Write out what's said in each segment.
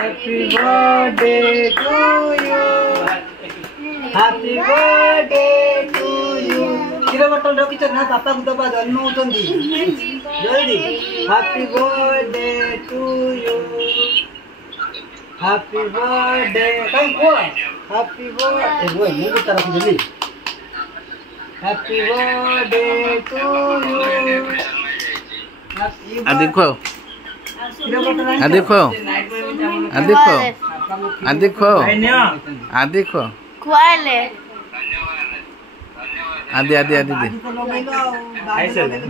Happy birthday to you. Happy birthday to you. Kira bottle raki na papa ko daba janma hotundi. Jaldi. Happy birthday to you. Happy birthday. Kai ko? Happy birthday. Woi, ये भी तरफ जल्दी. Happy birthday to you. देखो देखो देखो देखो देखो आदि आदि आदि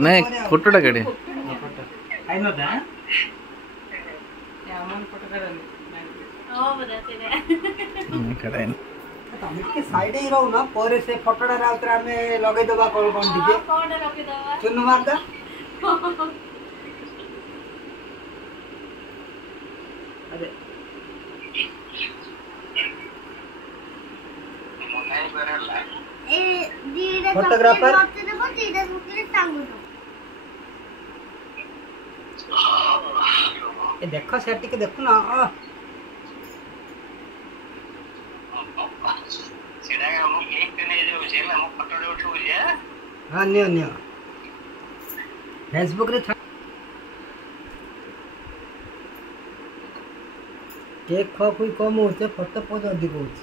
नहीं फोटो टा कड़े साइड ही रहो ना पर से फोटोटा राउतरा में लगे दबा कोन कोन दिखे कोन लगे दबा चुन मार दा अरे ए दीदा फोटोग्राफर दीदा मुकले टांगो ए देखो सेट के देखो ना हाँ नियो नियो फेसबुक रे केक खा कोई कम होते फोटो पोज अधिक होते